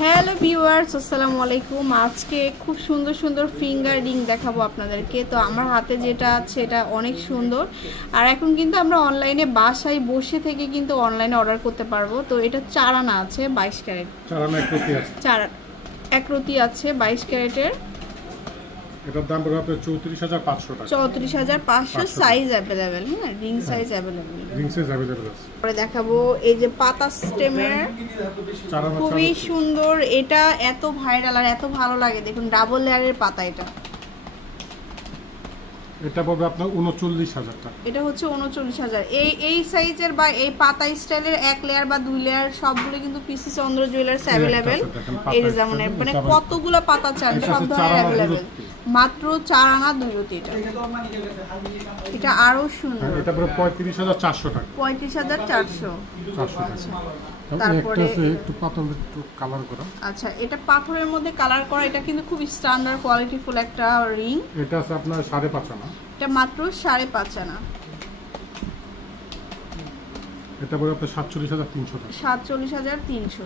Hello viewers, আসসালামু আলাইকুম। আজকে খুব সুন্দর সুন্দর ফিঙ্গার রিং দেখাবো আপনাদেরকে। তো আমার হাতে যেটা আছে এটা অনেক সুন্দর, আর এখন কিন্তু আমরা অনলাইনে বাসায় বসে থেকে কিন্তু অনলাইনে অর্ডার করতে পারবো। তো এটা 4 আনা আছে, 22 ক্যারেট। 4 আনা একরতি আছে 22 ক্যারেটের। এটার দাম পড়বে আপনার 34,500 টাকা। 34,500 সাইজ अवेलेबल, হ্যাঁ, ring size available. Ring size available আছে। পরে দেখাবো এই যে পাতা স্টেমের, খুবই সুন্দর। এটা এত ভাইরাল আর এত ভালো লাগে, দেখুন ডাবল লেয়ারের পাতা। এটা পড়বে আপনার 39,000 টাকা। এটা হচ্ছে 39,000। এই সাইজের বা এই পাতা স্টাইলের 1 লেয়ার বা 2 লেয়ার সবগুলো কিন্তু পিসি চন্দ্র জুয়েলার্স अवेलेबल। এই যে যেমন মানে কতগুলো পাতা চান সব ধরনের अवेलेबल। মাত্র 4 আনা 2 রতি। এটা আরো সুন্দর। এটা পুরো 35,400 টাকা। 35,400। তারপরে একটু পাথর একটু কালার করা। আচ্ছা, এটা পাথরের মধ্যে কালার করা। এটা কিন্তু খুব স্ট্যান্ডার্ড কোয়ালিটিফুল একটা রিং। এটা আছে আপনার 5.5 আনা। এটা মাত্র 5.5 আনা। এটা পড়বে আপনার 47,300 টাকা। 47,300।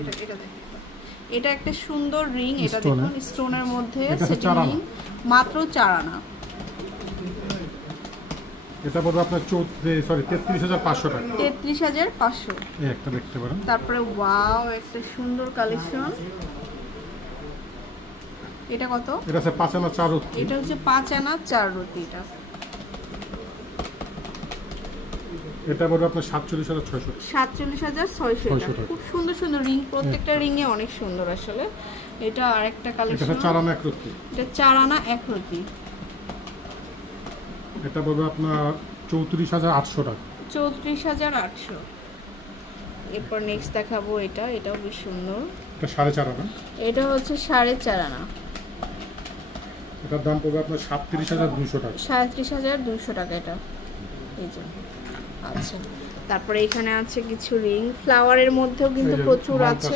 এটা দেখুন, এটা একটা সুন্দর রিং। এটা দেখুন স্টোনের মধ্যে সেটিং রিং, মাত্র 4 আনা। এটা পড়বে আপনার 33,500 টাকা। 33,500। এই একটা দেখতে পারেন। তারপরে ওয়াও, একটা সুন্দর কালেকশন। এটা কত? এটা আছে 5 আনা 4 রতি। এটা হচ্ছে 5 আনা 4 রতি। এটা পড়বে আপনার 47,600 টাকা। 47,600 টাকা। খুব সুন্দর সুন্দর রিং, প্রত্যেকটা রিং এ অনেক সুন্দর আসলে। এটা আরেকটা কালেকশন। এটা 4 আনা 1 রতি। এটা 4 আনা 1 রতি। এটা পড়বে আপনার 34,800 টাকা। 34,800। এরপর নেক্সট দেখাবো এটাও বেশ সুন্দর। এটা 4.5 আনা। এটা হচ্ছে 4.5 আনা। এটার দাম পড়বে আপনার 37,200 টাকা। 37,200 টাকা এটা। এই যে আচ্ছা, তারপরে এখানে আছে কিছু রিং ফ্লাওয়ারের মধ্যেও কিন্তু প্রচুর আছে।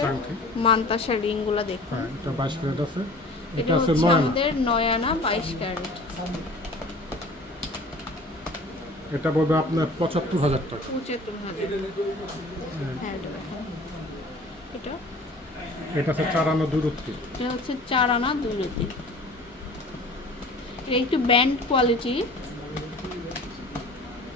মানতাসা রিং গুলো দেখুন। হ্যাঁ, এটা 22 ক্যারেট আছে। এটা হচ্ছে আমাদের 9 আনা 22 ক্যারেট। এটা পড়বে আপনার 75,000 টাকা। 75,000। হ্যাঁ, এটা আছে 4 আনা 2 রতি। এটা হচ্ছে 4 আনা 2 রতি। এটা একটু ব্যান্ড কোয়ালিটি।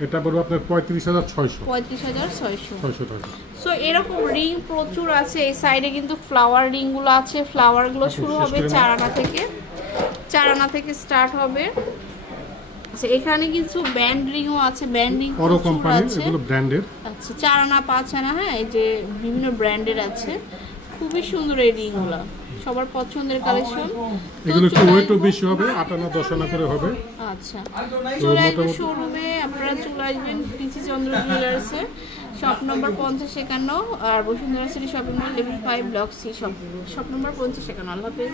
এটা পড়বে আপনার 35,600। 35,600 টাকা। সো এরকম রিং প্রচুর আছে। এই সাইডে কিন্তু ফ্লাওয়ার রিং গুলো আছে। ফ্লাওয়ার গুলো শুরু হবে 4 আনা থেকে। 4 আনা থেকে স্টার্ট হবে। আচ্ছা, এখানে কিছু ব্যান্ড রিংও আছে। ব্যান্ড রিং অরো কোম্পানি, এগুলো ব্র্যান্ডেড। আচ্ছা, 4 আনা 5 আনা, হ্যাঁ, এই যে বিভিন্ন ব্র্যান্ডের আছে। খুবই সুন্দর এই রিংগুলো, সবার পছন্দের কালেকশন। এগুলো একটু ওয়েটও বেশি হবে, 8 আনা 10 আনা করে হবে। আচ্ছা, চলে আসবেন শোরুমে। আপনারা চলে আসবেন পিসি চন্দ্র জুয়েলার্সে, শপ নম্বর 5051 আর Bashundhara city shopping mall level 5 block C, shop number 5051। আল্লাহ হাফেজ।